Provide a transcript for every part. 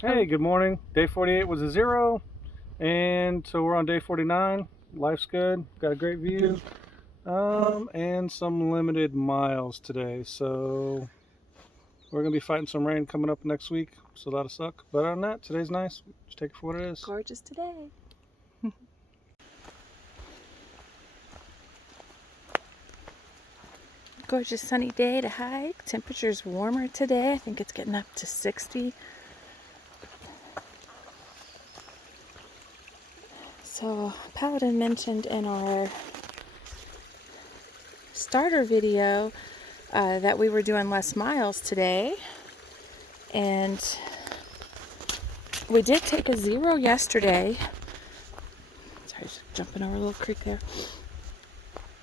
Hey, good morning. Day 48 was a 0, and so we're on day 49. Life's good. Got a great view, and some limited miles today. So we're gonna be fighting some rain coming up next week. So that'll suck. But other than that, today's nice. Just take it for what it is. Gorgeous today. Gorgeous sunny day to hike. Temperature's warmer today. I think it's getting up to 60. So Paladin mentioned in our starter video that we were doing less miles today, and we did take a 0 yesterday. Sorry, just jumping over a little creek there.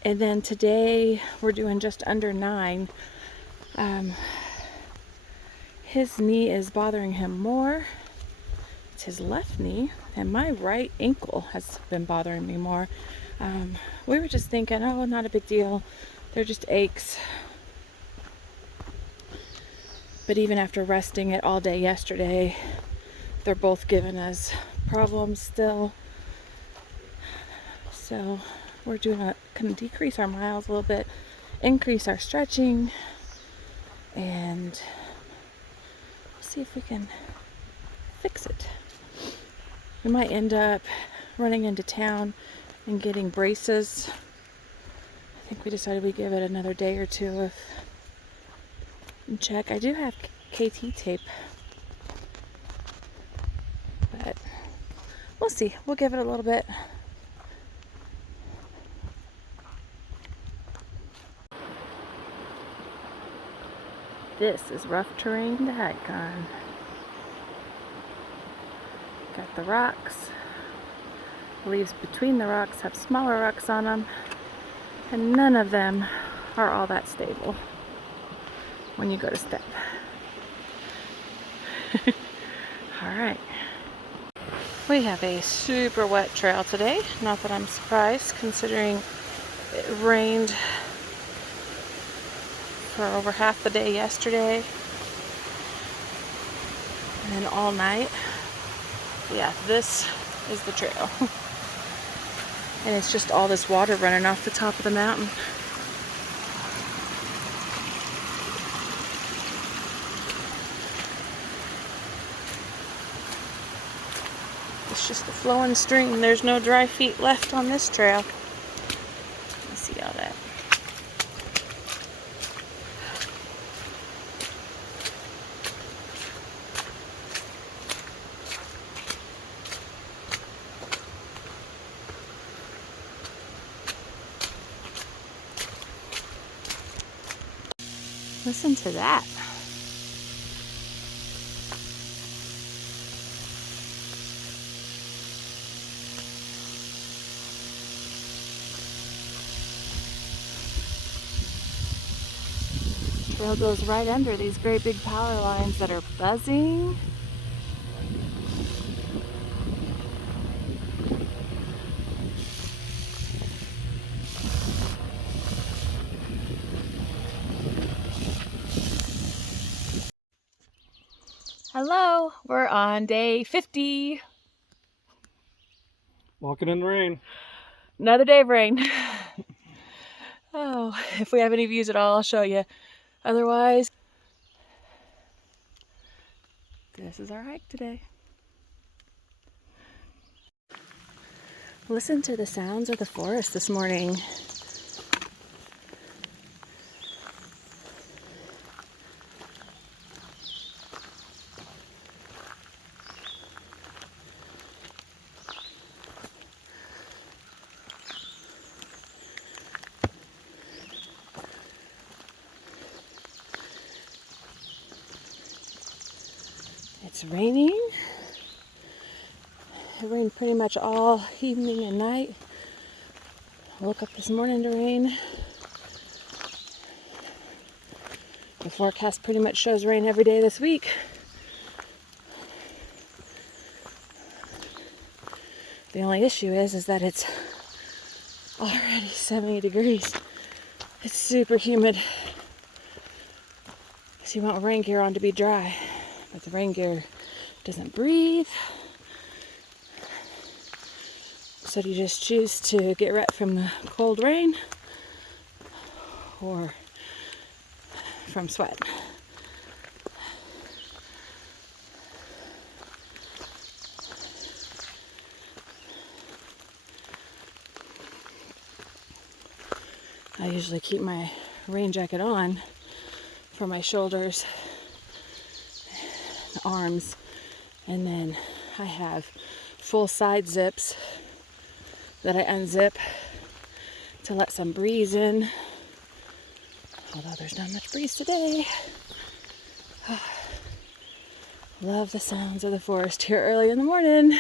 And then today we're doing just under 9. His knee is bothering him more. It's his left knee, and my right ankle has been bothering me more. We were just thinking, oh, not a big deal. They're just aches. But even after resting it all day yesterday, they're both giving us problems still. So we're going to decrease our miles a little bit, increase our stretching, and see if we can fix it. We might end up running into town and getting braces. I think we decided we'd give it another day or two and check. I do have KT tape, but we'll see. We'll give it a little bit. This is rough terrain to hike on. Got the rocks. The leaves between the rocks have smaller rocks on them, and none of them are all that stable when you go to step. Alright. We have a super wet trail today. Not that I'm surprised, considering it rained for over half the day yesterday and then all night. Yeah, this is the trail. And it's just all this water running off the top of the mountain. It's just a flowing stream. There's no dry feet left on this trail. Let's see all that. Listen to that. Trail goes right under these great big power lines that are buzzing. Hello, we're on day 50. Walking in the rain. Another day of rain. Oh, if we have any views at all, I'll show you. Otherwise, this is our hike today. Listen to the sounds of the forest this morning. It's raining. It rained pretty much all evening and night. I woke up this morning to rain. The forecast pretty much shows rain every day this week. The only issue is that it's already 70 degrees. It's super humid. So you want rain gear on to be dry, but the rain gear doesn't breathe. So do you just choose to get wet from the cold rain or from sweat? I usually keep my rain jacket on for my shoulders and arms, and then I have full side zips that I unzip to let some breeze in, although there's not much breeze today. Love the sounds of the forest here early in the morning.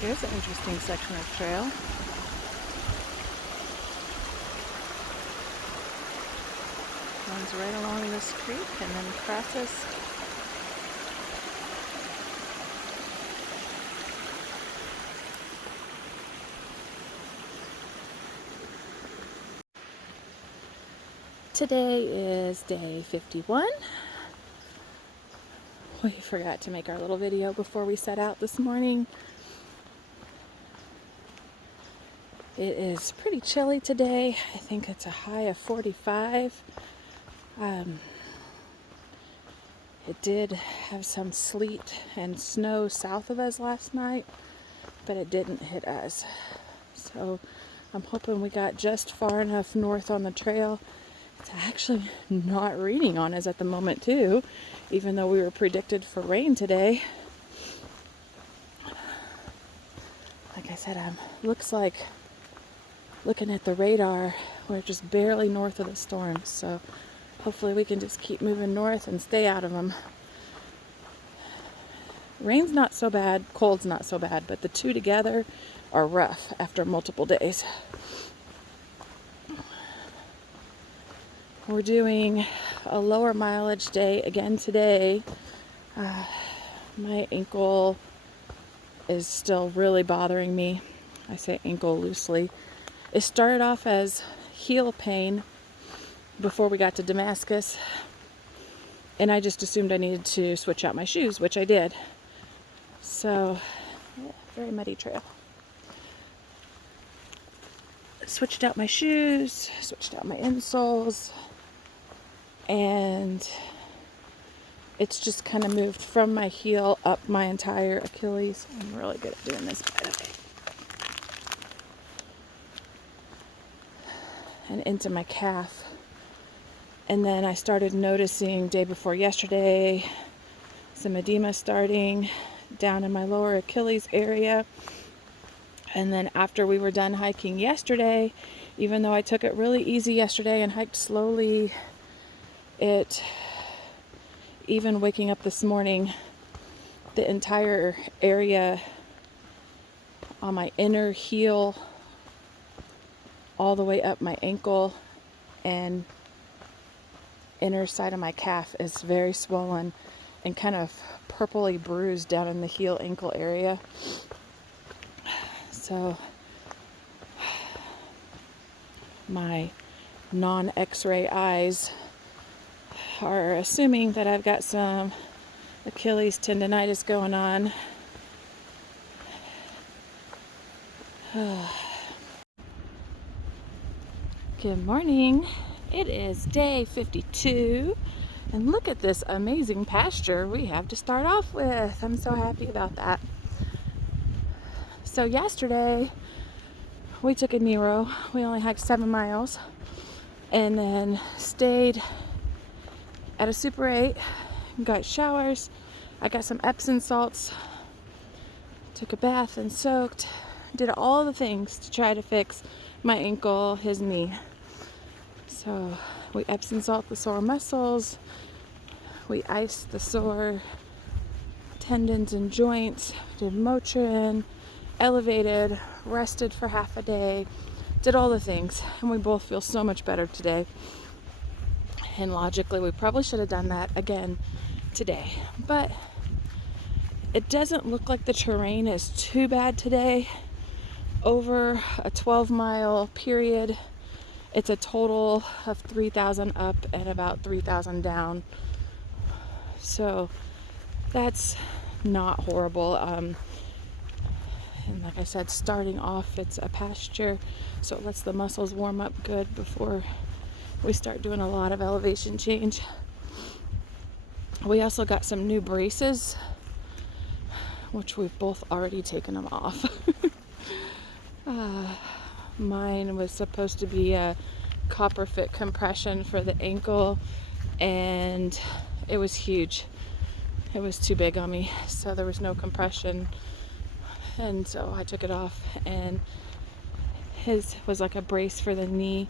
Here's an interesting section of trail. Runs right along this creek and then crosses. Today is day 51. We forgot to make our little video before we set out this morning. It is pretty chilly today. I think it's a high of 45. It did have some sleet and snow south of us last night, but it didn't hit us. So I'm hoping we got just far enough north on the trail. It's actually not raining on us at the moment too, even though we were predicted for rain today. Like I said, looks like, looking at the radar, we're just barely north of the storms, so hopefully we can just keep moving north and stay out of them. Rain's not so bad, cold's not so bad, but the two together are rough after multiple days. We're doing a lower mileage day again today. My ankle is still really bothering me. I say ankle loosely. It started off as heel pain before we got to Damascus, and I just assumed I needed to switch out my shoes, which I did. So, very muddy trail. Switched out my shoes, switched out my insoles, and it's just kind of moved from my heel up my entire Achilles. I'm really good at doing this, by the way. And into my calf. And then I started noticing day before yesterday some edema starting down in my lower Achilles area. And then after we were done hiking yesterday, even though I took it really easy yesterday and hiked slowly, even waking up this morning, the entire area on my inner heel all the way up my ankle and inner side of my calf is very swollen and kind of purpley bruised down in the heel ankle area. So my non-X-ray eyes are assuming that I've got some Achilles tendonitis going on. Good morning. It is day 52, and look at this amazing pasture we have to start off with. I'm so happy about that. So yesterday we took a Nero. We only hiked 7 miles and then stayed at a Super 8, got showers. I got some Epsom salts, took a bath and soaked, did all the things to try to fix my ankle, his knee. So we Epsom salt the sore muscles, we iced the sore tendons and joints, did Motrin, elevated, rested for half a day, did all the things, and we both feel so much better today. And logically, we probably should have done that again today, but it doesn't look like the terrain is too bad today. Over a 12-mile period, it's a total of 3,000 up and about 3,000 down. So that's not horrible. And like I said, starting off, it's a pasture, so it lets the muscles warm up good before we start doing a lot of elevation change. We also got some new braces, which we've both already taken them off. Mine was supposed to be a copper fit compression for the ankle, and it was huge. It was too big on me, so there was no compression, and so I took it off. And his was like a brace for the knee,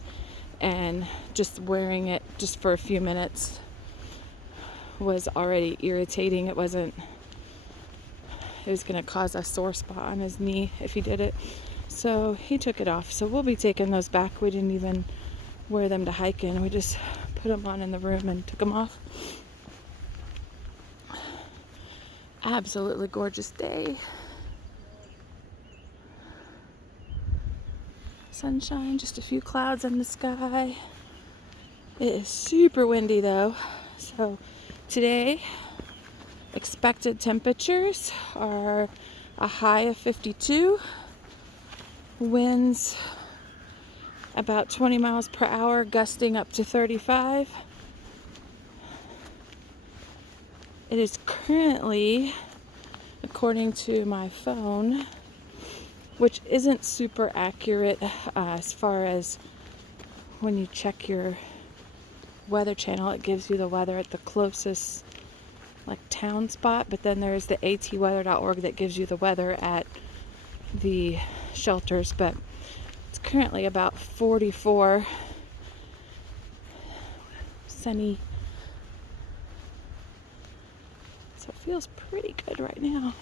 and just wearing it just for a few minutes was already irritating. It was going to cause a sore spot on his knee if he did it. So he took it off. So we'll be taking those back. We didn't even wear them to hike in. We just put them on in the room and took them off. Absolutely gorgeous day. Sunshine, just a few clouds in the sky. It is super windy though. So today, expected temperatures are a high of 52. Winds about 20 miles per hour, gusting up to 35. It is currently, according to my phone, which isn't super accurate as far as when you check your weather channel, it gives you the weather at the closest like town spot, but then there's the atweather.org that gives you the weather at the shelters. But it's currently about 44, sunny, so it feels pretty good right now.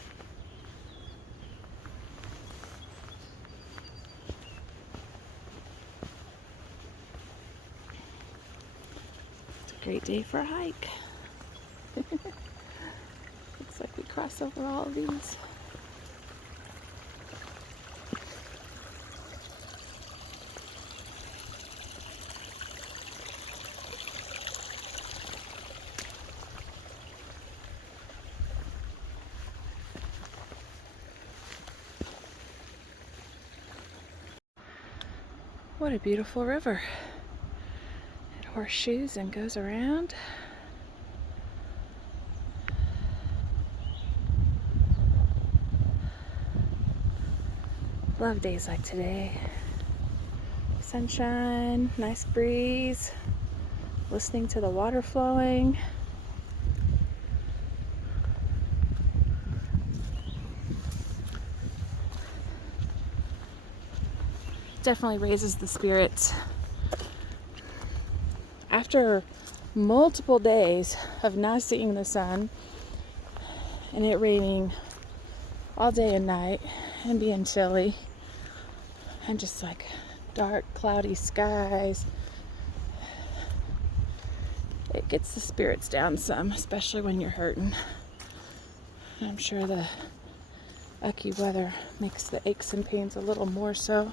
It's a great day for a hike. Looks like we cross over all of these. What a beautiful river. It horseshoes and goes around. Love days like today. Sunshine, nice breeze, listening to the water flowing. Definitely raises the spirits. After multiple days of not seeing the sun and it raining all day and night and being chilly and just like dark, cloudy skies, it gets the spirits down some, especially when you're hurting. And I'm sure the ucky weather makes the aches and pains a little more so.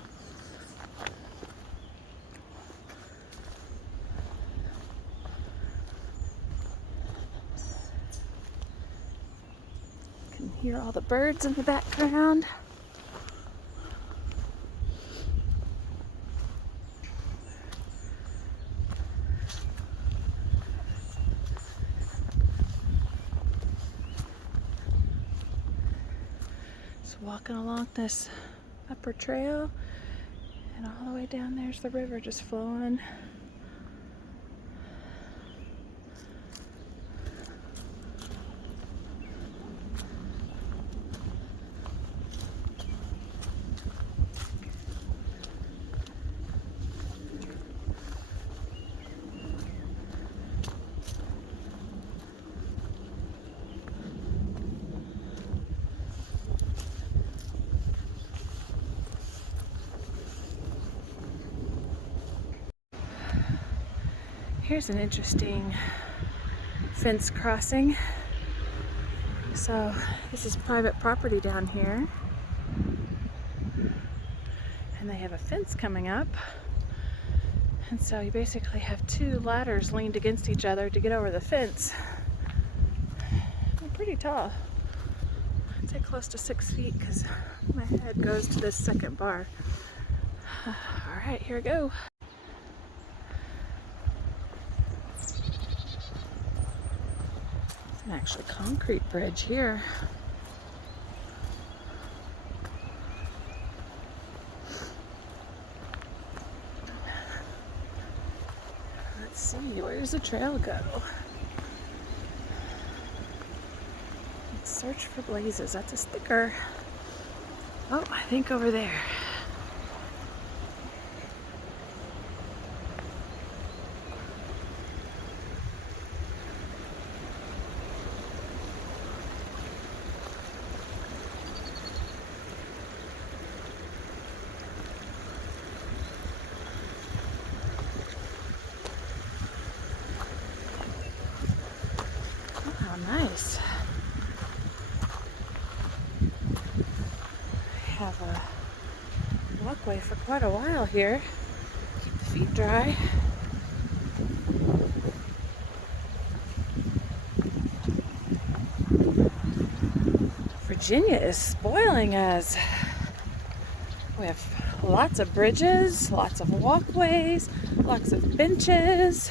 You can hear all the birds in the background. Walking along this upper trail, and all the way down there's the river just flowing. Here's an interesting fence crossing. So this is private property down here. And they have a fence coming up. And so you basically have two ladders leaned against each other to get over the fence. They're pretty tall. I'd say close to 6 feet because my head goes to this second bar. All right, here we go. It's an actual concrete bridge here. Let's see, where does the trail go? Let's search for blazes. That's a sticker. Oh, I think over there. Nice. We have a walkway for quite a while here. Keep the feet dry. Virginia is spoiling us. We have lots of bridges, lots of walkways, lots of benches.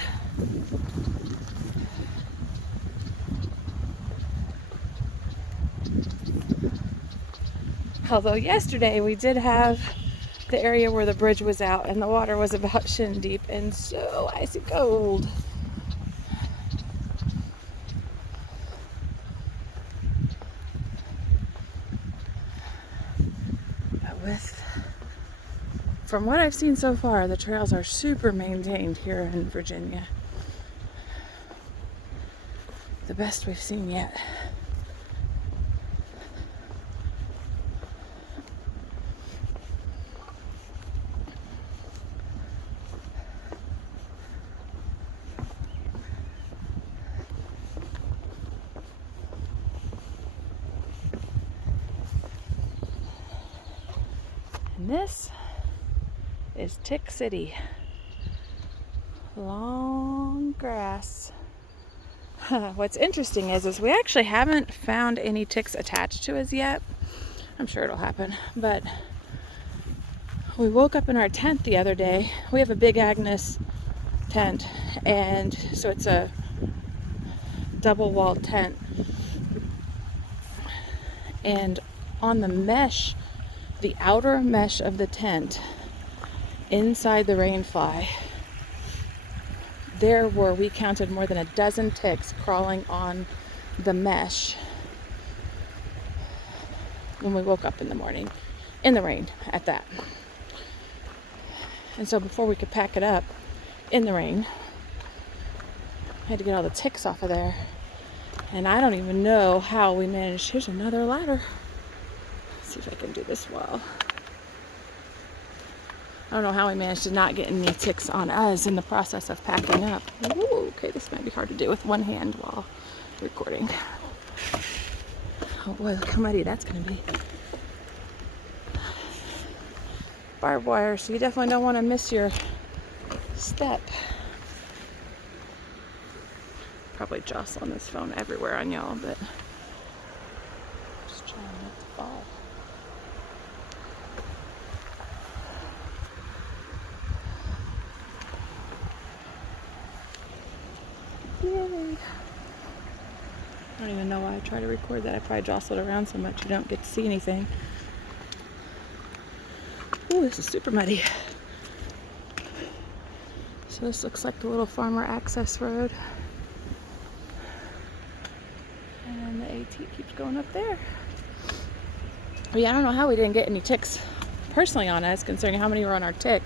Although yesterday we did have the area where the bridge was out and the water was about shin deep and so icy cold. But from what I've seen so far, the trails are super maintained here in Virginia. The best we've seen yet. And this is Tick City. Long grass. What's interesting is we actually haven't found any ticks attached to us yet. I'm sure it'll happen, but we woke up in our tent the other day. We have a big Agnes tent, and so it's a double walled tent. And on the mesh, the outer mesh of the tent, inside the rainfly, we counted more than a dozen ticks crawling on the mesh when we woke up in the morning, in the rain at that. And so before we could pack it up in the rain, I had to get all the ticks off of there. And I don't even know how we managed. Here's another ladder. Let's see if I can do this well. I don't know how we managed to not get any ticks on us in the process of packing up. Ooh, okay, this might be hard to do with one hand while recording. Oh boy, look how muddy that's gonna be. Barbed wire, so you definitely don't want to miss your step. Probably jostling this phone everywhere on y'all, but just trying not to fall. Yay! I don't even know why I try to record that. I probably jostled around so much you don't get to see anything. Ooh, this is super muddy. So this looks like the little farmer access road. And then the AT keeps going up there. But yeah, I don't know how we didn't get any ticks personally on us, considering how many were on our tick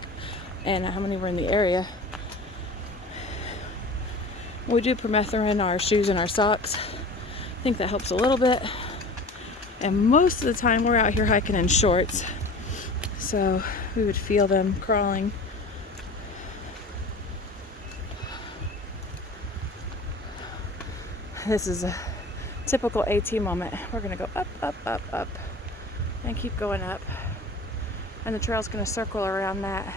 and how many were in the area. We do permethrin our shoes and our socks. I think that helps a little bit. And most of the time we're out here hiking in shorts. So we would feel them crawling. This is a typical AT moment. We're gonna go up, up, up, up, and keep going up. And the trail's gonna circle around that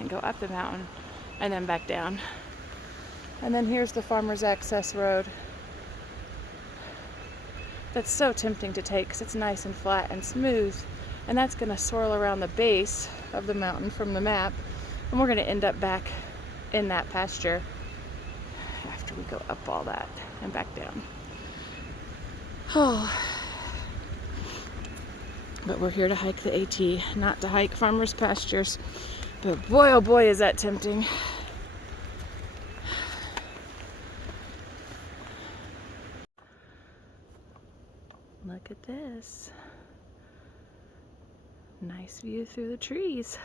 and go up the mountain and then back down. And then here's the farmer's access road. That's so tempting to take because it's nice and flat and smooth. And that's gonna swirl around the base of the mountain from the map. And we're gonna end up back in that pasture after we go up all that and back down. Oh. But we're here to hike the AT, not to hike farmers' pastures. But boy, oh boy, is that tempting. Look at this. Nice view through the trees.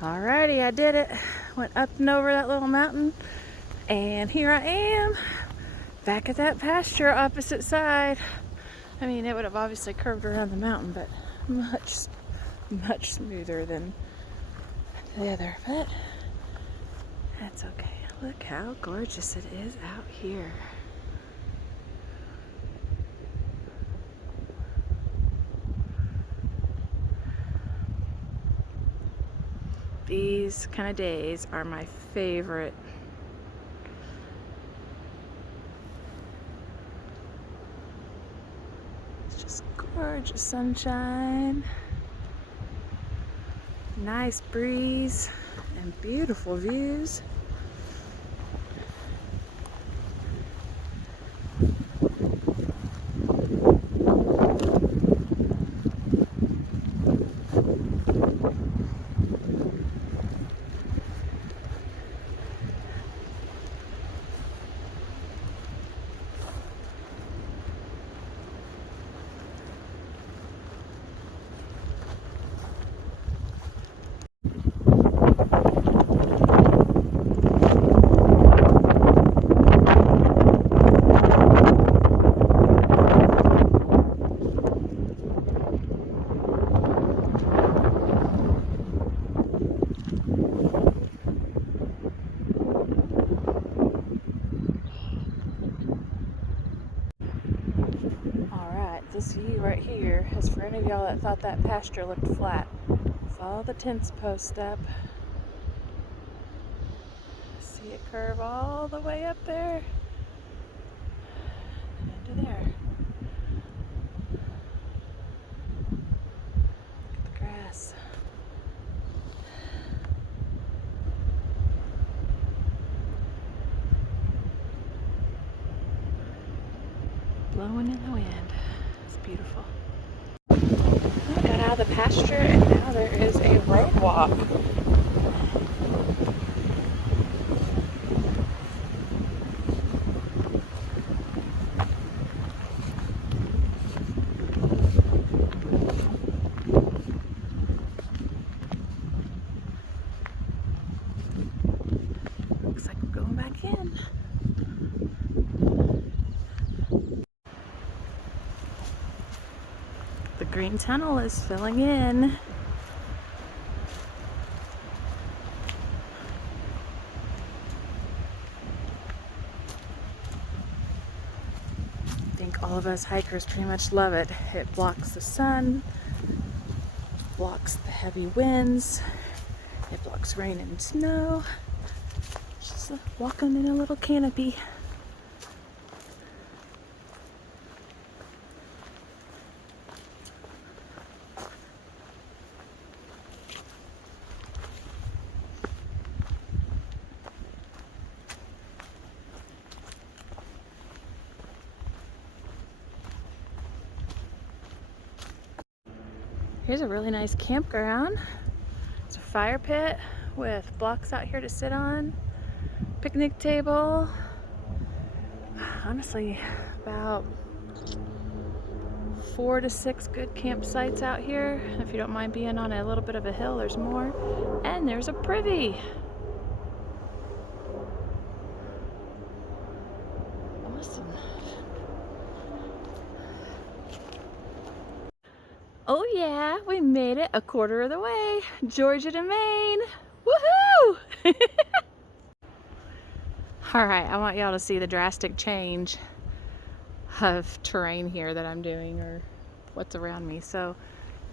Alrighty, I did it. Went up and over that little mountain. And here I am, back at that pasture opposite side. I mean, it would have obviously curved around the mountain, but much smoother than the other. But that's okay. Look how gorgeous it is out here. These kind of days are my favorite. It's just gorgeous sunshine, nice breeze, and beautiful views. This view right here is for any of y'all that thought that pasture looked flat. Follow the tents post up. See it curve all the way up there and into there. Look at the grass. Blowing in the wind. Beautiful. I got out of the pasture and now there is a road walk. Looks like we're going back in. The green tunnel is filling in. I think all of us hikers pretty much love it. It blocks the sun, blocks the heavy winds, it blocks rain and snow. Just walking in a little canopy. Here's a really nice campground. It's a fire pit with blocks out here to sit on, picnic table. Honestly, about 4 to 6 good campsites out here. If you don't mind being on a little bit of a hill, there's more. And there's a privy. Awesome. Oh yeah, we made it a quarter of the way. Georgia to Maine. Woohoo! Alright, I want y'all to see the drastic change of terrain here that I'm doing, or what's around me. So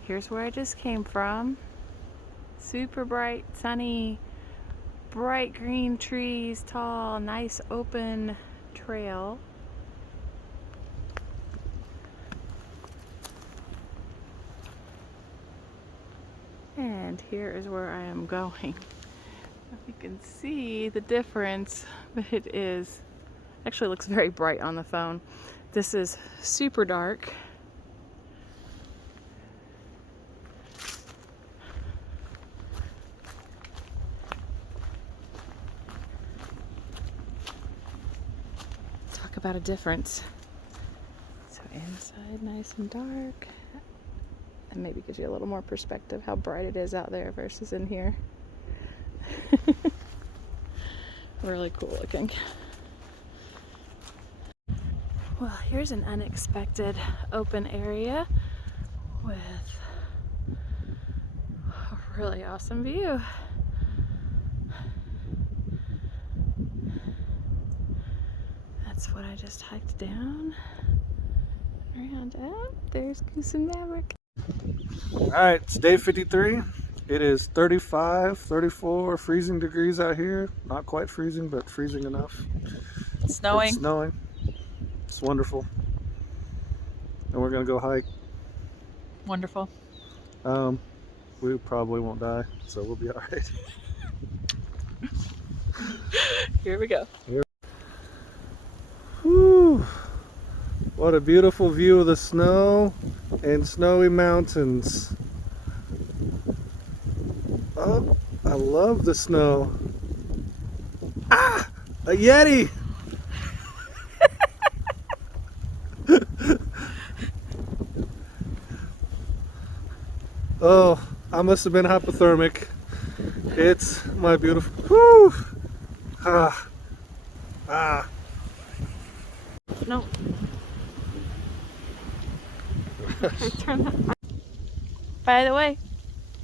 here's where I just came from. Super bright, sunny, bright green trees, tall, nice open trail. And here is where I am going. If you can see the difference, but it is actually looks very bright on the phone. This is super dark. Talk about a difference. So inside nice and dark. And maybe gives you a little more perspective how bright it is out there versus in here. Really cool looking. Well, here's an unexpected open area with a really awesome view. That's what I just hiked down. Around out. There's Goose and Maverick. Alright, it's day 53. It is 35, 34 freezing degrees out here. Not quite freezing, but freezing enough. Snowing. It's snowing. It's wonderful. And we're gonna go hike. Wonderful. We probably won't die, so we'll be alright. Here we go. Whew. What a beautiful view of the snow and snowy mountains. Oh, I love the snow. Ah! A Yeti! Oh, I must have been hypothermic. It's my beautiful. Whew! Ah. Ah. No. Turn that. By the way,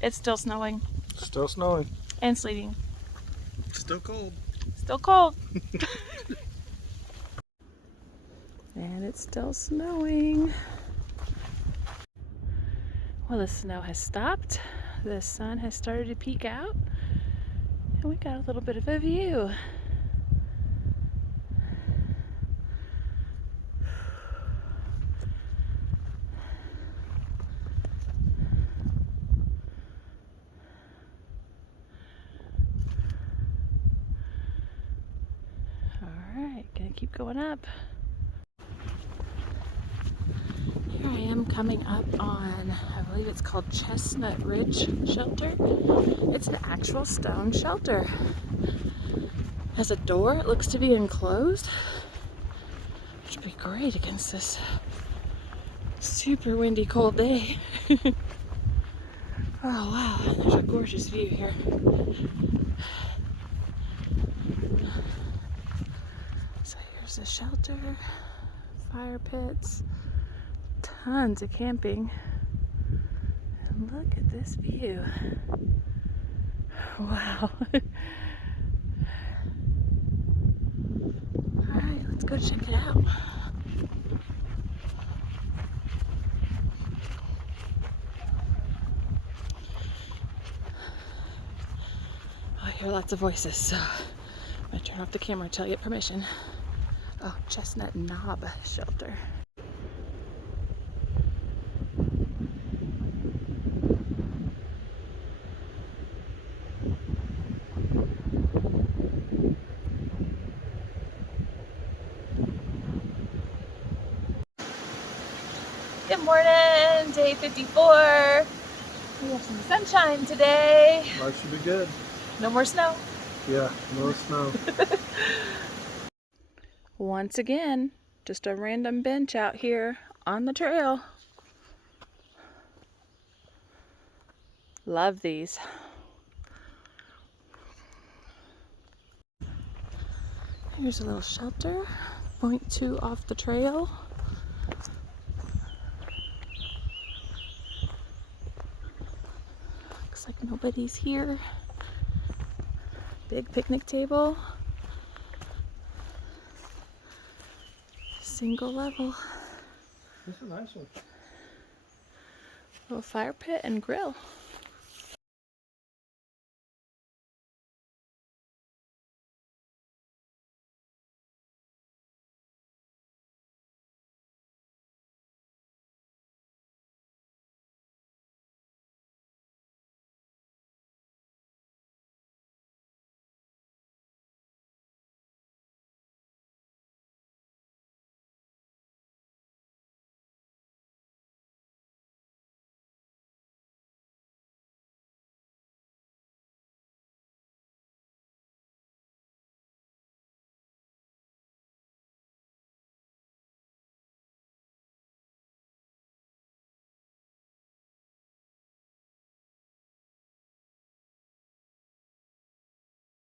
it's still snowing Still snowing. and sleeting. Still cold. Still cold. And it's still snowing. Well, the snow has stopped. The sun has started to peek out. And we got a little bit of a view. Alright, gonna keep going up. Here I am coming up on, I believe it's called Chestnut Ridge Shelter. It's an actual stone shelter. It has a door, it looks to be enclosed, which would be great against this super windy, cold day. Oh wow, there's a gorgeous view here. So here's the shelter, fire pits, tons of camping. And look at this view. Wow. Alright, let's go check it out. I hear lots of voices, so I'm going to turn off the camera until I get permission. Oh, Chestnut Knob Shelter. Good morning, day 54. We have some sunshine today. Life should be good. No more snow. Yeah, no snow. Once again, just a random bench out here on the trail. Love these. Here's a little shelter, 0.2 off the trail. Nobody's here. Big picnic table. Single level. This is a nice one. Little fire pit and grill.